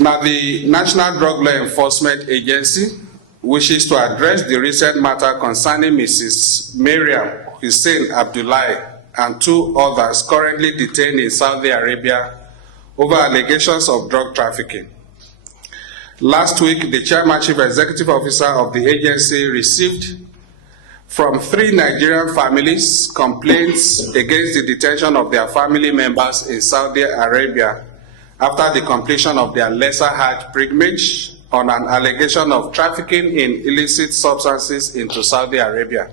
Now, the National Drug Law Enforcement Agency wishes to address the recent matter concerning Mrs. Miriam Hussein Abdullahi and 2 others currently detained in Saudi Arabia over allegations of drug trafficking. Last week, the Chairman Chief Executive Officer of the agency received from 3 Nigerian families complaints against the detention of their family members in Saudi Arabia after the completion of their lesser Hajj pilgrimage on an allegation of trafficking in illicit substances into Saudi Arabia.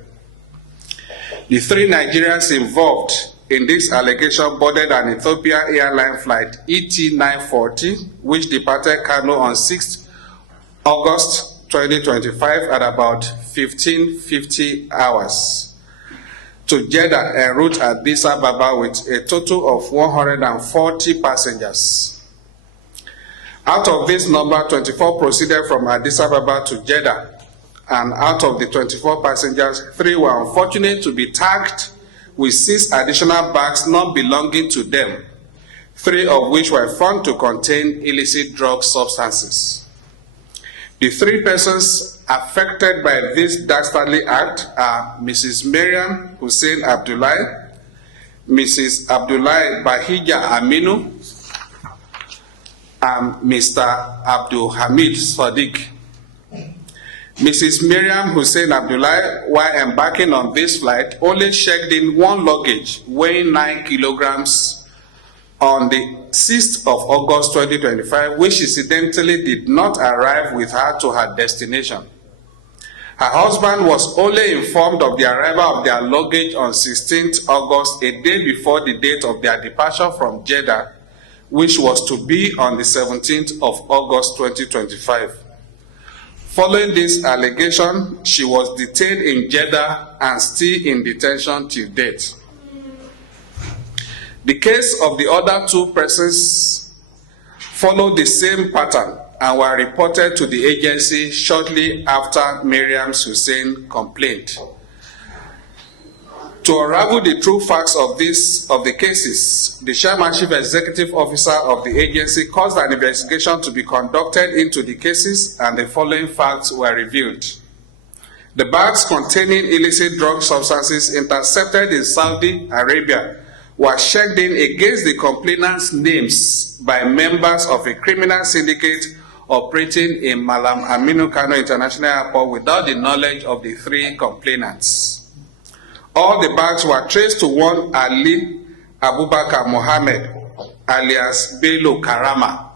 The 3 Nigerians involved in this allegation boarded an Ethiopian airline flight ET-940, which departed Kano on 6 August 2025 at about 15:50 hours to Jeddah en route at Addis Ababa with a total of 140 passengers. Out of this number, 24 proceeded from Addis Ababa to Jeddah, and out of the 24 passengers, 3 were unfortunate to be tagged with 6 additional bags not belonging to them, 3 of which were found to contain illicit drug substances. The 3 persons affected by this dastardly act are Mrs. Miriam Hussein Abdullahi, Mrs. Abdullahi Bahija Aminu, and Mr. Abdul Hamid Sadiq. Mrs. Miriam Hussein Abdullahi, while embarking on this flight, only checked in 1 luggage weighing 9 kilograms on the 6th of August 2025, which incidentally did not arrive with her to her destination. Her husband was only informed of the arrival of their luggage on 16th August, a day before the date of their departure from Jeddah, which was to be on the 17th of August 2025. Following this allegation, she was detained in Jeddah and still in detention till date. The case of the other 2 persons followed the same pattern and were reported to the agency shortly after Miriam Hussein complained. To unravel the true facts of the cases, the Chairman Chief Executive Officer of the agency caused an investigation to be conducted into the cases, and the following facts were revealed. The bags containing illicit drug substances intercepted in Saudi Arabia were checked in against the complainants' names by members of a criminal syndicate operating in Mallam Aminu Kano International Airport without the knowledge of the 3 complainants. All the bags were traced to one Ali Abubakar Mohammed, alias Bello Karama,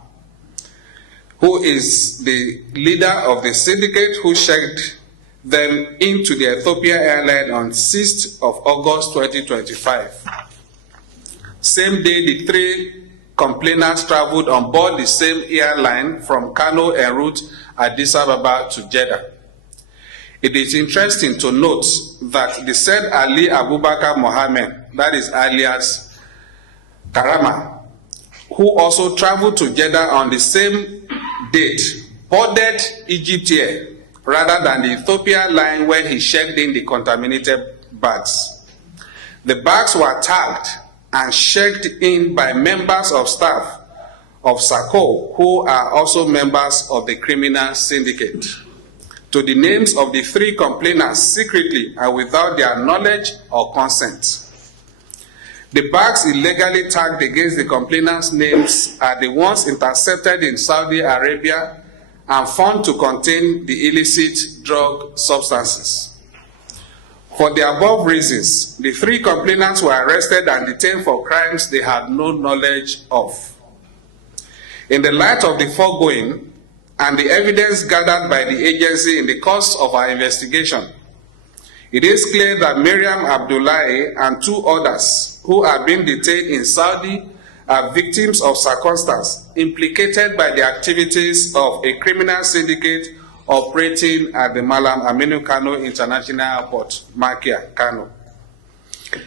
who is the leader of the syndicate who checked them into the Ethiopian airline on 6th of August 2025. Same day, the 3 complainants traveled on board the same airline from Kano en route Addis Ababa to Jeddah. It is interesting to note that the said Ali Abubakar Mohammed, that is alias Karama, who also traveled to Jeddah on the same date, boarded Egypt Air rather than the Ethiopian line when he checked in the contaminated bags. The bags were tagged and checked in by members of staff of SACO, who are also members of the criminal syndicate, to the names of the 3 complainants secretly and without their knowledge or consent. The bags illegally tagged against the complainants' names are the ones intercepted in Saudi Arabia and found to contain the illicit drug substances. For the above reasons, the 3 complainants were arrested and detained for crimes they had no knowledge of. In the light of the foregoing, and the evidence gathered by the agency in the course of our investigation, it is clear that Miriam Abdullahi and 2 others who are being detained in Saudi are victims of circumstance implicated by the activities of a criminal syndicate operating at the Mallam Aminu Kano International Airport, Makia, Kano.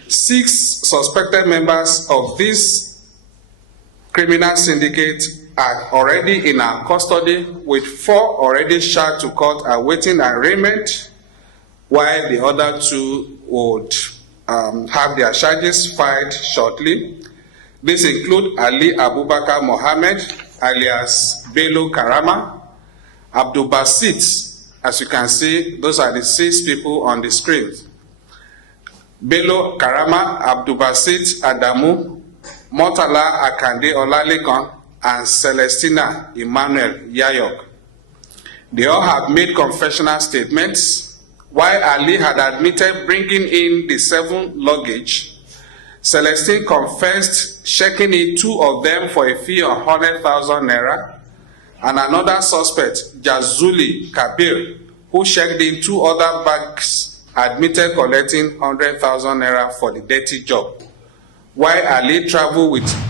6 suspected members of this criminal syndicate are already in our custody, with 4 already charged to court awaiting arraignment, while the other 2 would have their charges filed shortly. These include Ali Abubakar Mohammed, alias Bello Karama, Abdul Basit, as you can see, those are the 6 people on the screen. Bello Karama, Abdul Basit Adamu, Murtala Akande Olalekan, and Celestina Emmanuel Yayok. They all have made confessional statements. While Ali had admitted bringing in the 7 luggage, Celestine confessed checking in 2 of them for a fee of 100,000 naira, and another suspect, Jazuli Kabir, who checked in 2 other bags, admitted collecting 100,000 naira for the dirty job. While Ali traveled with